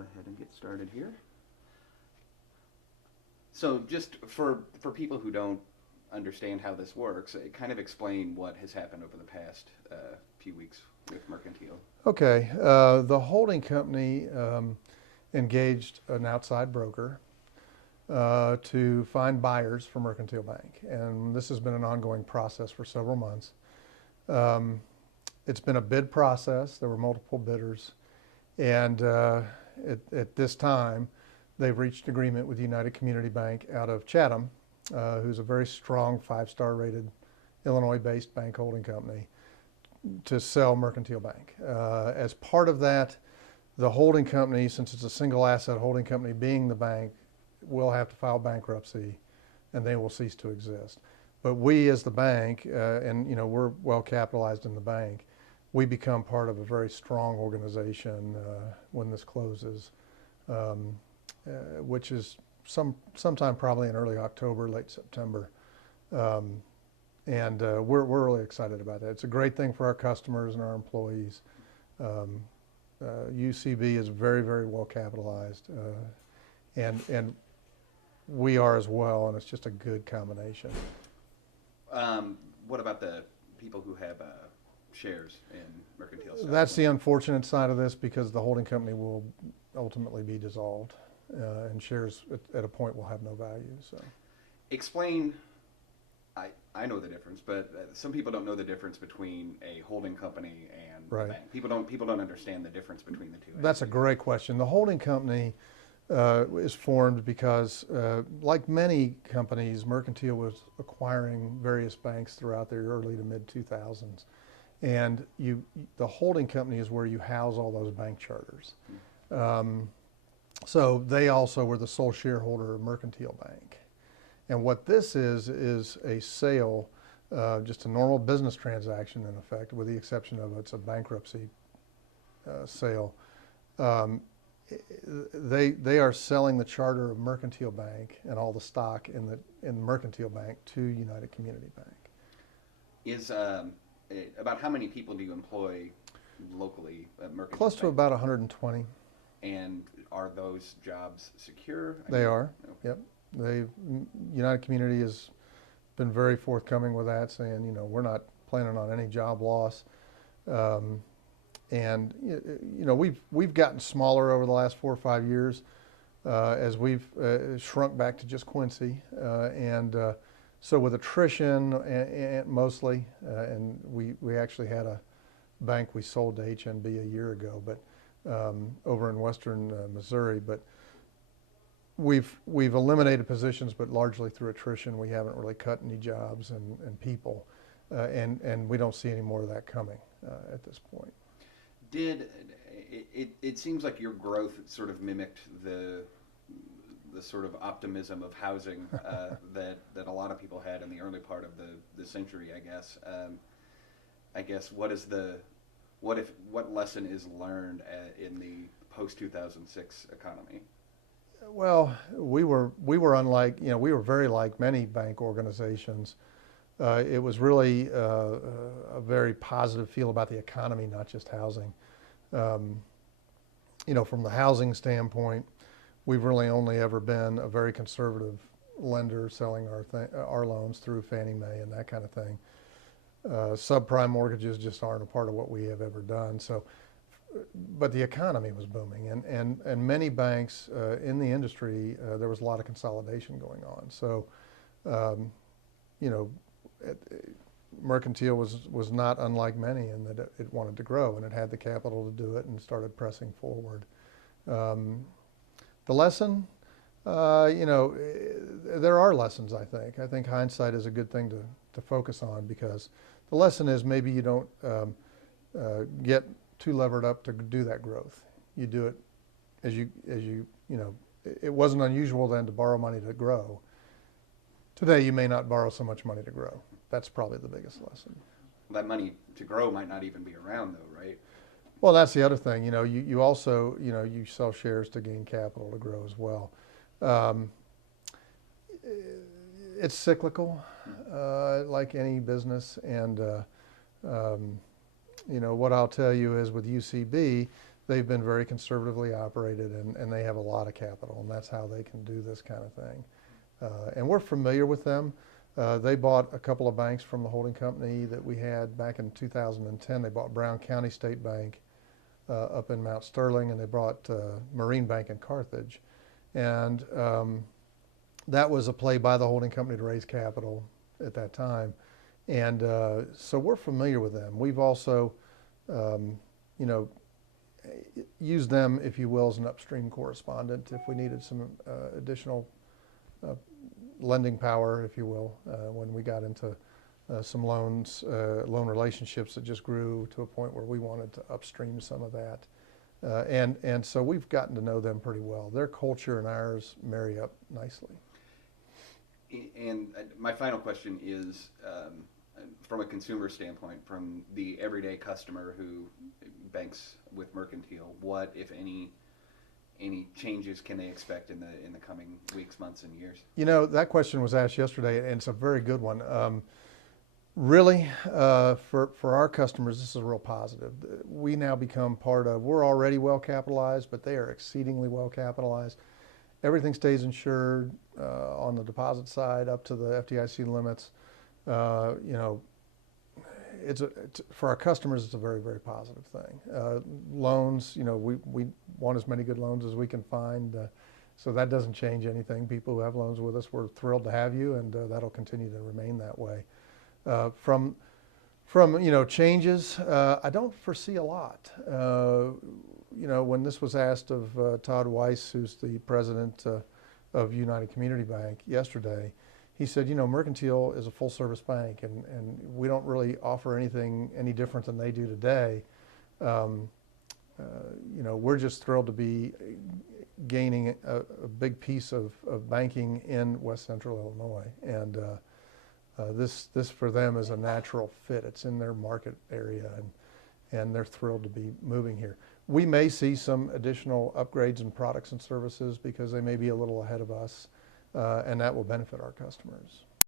ahead and get started here. So just for people who don't understand how this works, kind of explain what has happened over the past few weeks with Mercantile. Okay, the holding company engaged an outside broker to find buyers for Mercantile Bank, and this has been an ongoing process for several months. It's been a bid process. There were multiple bidders, and at this time, they've reached agreement with United Community Bank out of Chatham, who's a very strong five-star rated Illinois-based bank holding company, to sell Mercantile Bank. As part of that, the holding company, since it's a single asset holding company being the bank, will have to file bankruptcy and they will cease to exist. But we as the bank, and we're well capitalized in the bank, we become part of a very strong organization when this closes, which is sometime probably in early October, late September. And we're really excited about that. It's a great thing for our customers and our employees. UCB is very, very well capitalized, and we are as well, and it's just a good combination. What about the people who have shares in Mercantile stock? That's the unfortunate side of this, because the holding company will ultimately be dissolved, and shares at a point will have no value. So, explain. I know the difference, but some people don't know the difference between a holding company and a bank. People don't understand the difference between the two. That's a great question. The holding company is formed because, like many companies, Mercantile was acquiring various banks throughout the early to mid 2000s, and the holding company is where you house all those bank charters. So they also were the sole shareholder of Mercantile Bank. And what this is a sale, just a normal business transaction in effect, with the exception of it's a bankruptcy sale. They are selling the charter of Mercantile Bank and all the stock in Mercantile Bank to United Community Bank. Is about how many people do you employ locally at Mercantile Close to Bank? about 120. And are those jobs secure? They are. Okay. Yep. United Community has been very forthcoming with that, saying, we're not planning on any job loss. And we've gotten smaller over the last 4 or 5 years as we've shrunk back to just Quincy, and so with attrition and mostly, and we actually had a bank we sold to HNB a year ago, but over in western Missouri, but we've eliminated positions, but largely through attrition. We haven't really cut any jobs and people, and we don't see any more of that coming at this point. It seems like your growth sort of mimicked the sort of optimism of housing that a lot of people had in the early part of the century, I guess. I guess what lesson is learned in the post 2006 economy? Well, we were unlike, we were very like many bank organizations. It was really a very positive feel about the economy, not just housing. From the housing standpoint, we've really only ever been a very conservative lender, selling our loans through Fannie Mae and that kind of thing. Subprime mortgages just aren't a part of what we have ever done. So, but the economy was booming, and many banks in the industry, there was a lot of consolidation going on. So, Mercantile was not unlike many in that it wanted to grow, and it had the capital to do it, and started pressing forward. The lesson, there are lessons, I think. I think hindsight is a good thing to focus on, because the lesson is maybe you don't get too levered up to do that growth. You do it as you it wasn't unusual then to borrow money to grow. Today you may not borrow so much money to grow. That's probably the biggest lesson. That money to grow might not even be around though, right? Well, that's the other thing. You also, you sell shares to gain capital to grow as well. It's cyclical, like any business, and what I'll tell you is with UCB, they've been very conservatively operated, and they have a lot of capital, and that's how they can do this kind of thing. And we're familiar with them. They bought a couple of banks from the holding company that we had back in 2010. They bought Brown County State Bank up in Mount Sterling, and they bought Marine Bank in Carthage. And that was a play by the holding company to raise capital at that time. And so we're familiar with them. We've also, used them, if you will, as an upstream correspondent if we needed some additional lending power, if you will, when we got into some loan relationships that just grew to a point where we wanted to upstream some of that. And so we've gotten to know them pretty well. Their culture and ours marry up nicely. And my final question is, from a consumer standpoint, from the everyday customer who banks with Mercantile, what, if any changes can they expect in the coming weeks, months, and years? That question was asked yesterday, and it's a very good one. Really, for our customers, this is a real positive. We now become we're already well capitalized, but they are exceedingly well capitalized. Everything stays insured on the deposit side up to the FDIC limits. For our customers, it's a very, very positive thing. Loans, we want as many good loans as we can find, so that doesn't change anything. People who have loans with us, we're thrilled to have you, and that'll continue to remain that way. From changes, I don't foresee a lot. When this was asked of Todd Weiss, who's the president of United Community Bank yesterday, he said, Mercantile is a full-service bank, and we don't really offer anything any different than they do today. We're just thrilled to be gaining a big piece of banking in West Central Illinois, and this for them is a natural fit. It's in their market area, and they're thrilled to be moving here. We may see some additional upgrades in products and services because they may be a little ahead of us, and that will benefit our customers.